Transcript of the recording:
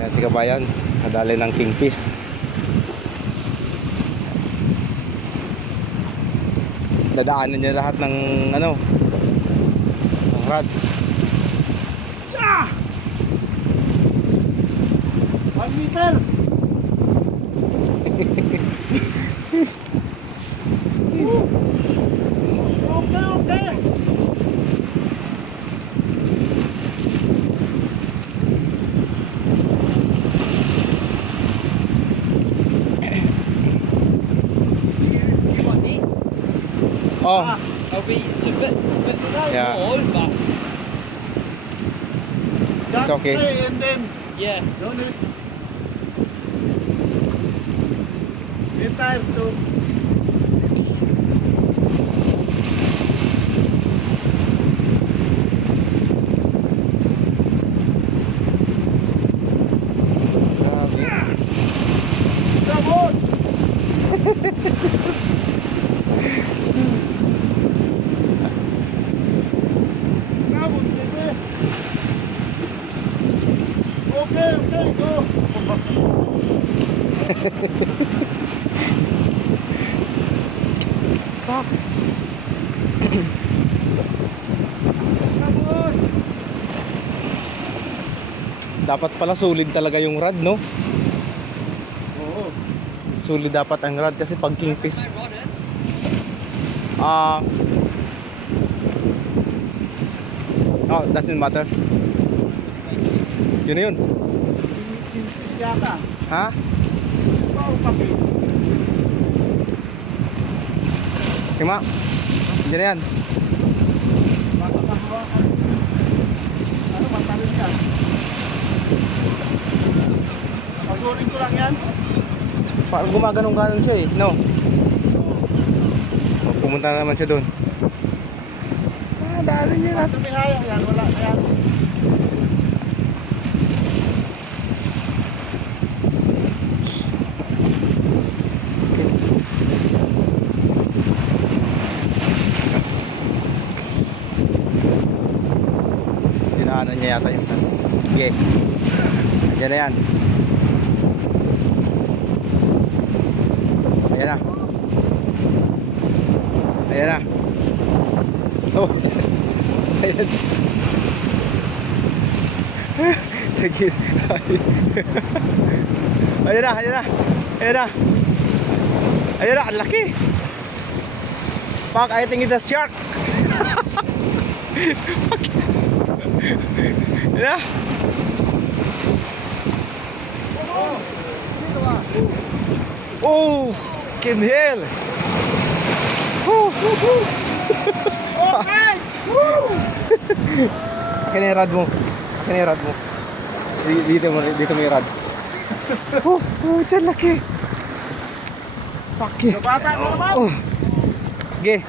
Ayan si kabayan, nadali ng kingfish. Dadaanan niya lahat ng ano, ng rod. Ah! 1 meter. Okay, okay. You want it? Oh, I'll be a bit Yeah. small, but It's Just okay. pray and then yeah. don't it. Get tired too. grabe. Come on. Come on, baby. Okay, okay, go. Fuck. Come on. Dapat pala solid talaga yung rod, no? Oo. Solid dapat ang rod kasi pag kingfish, My rod, ah, oh, doesn't matter. Yun na yun. Kingfish yata. Ha? Ito ang kapit. Kima? Diyan na yan. Baka mahawakan. Ano, matalin yan. Pasurin ko lang yan. Parang gumaganong-ganon siya eh, no? Oh, pumunta na naman siya doon. Ah, daanan niya Pag tumihaya yan, wala na yan. Dinaanan niya yata yung tanong. Sige. Diyan na yan. Ayan na. Ayan na. Oh. Ayan. Sige. Ayan na, ayan na. Ayan na. Ayan na, ang laki. Fuck, I think it's a shark. Fuck. Ayan na. Oh, can hell. Okay! Woo! Akin na yung rod mo. Akin na yung rod mo. Dito mo yung rod. Dyan laki. Fuck eh. Nabata na naman! Oh. Sige.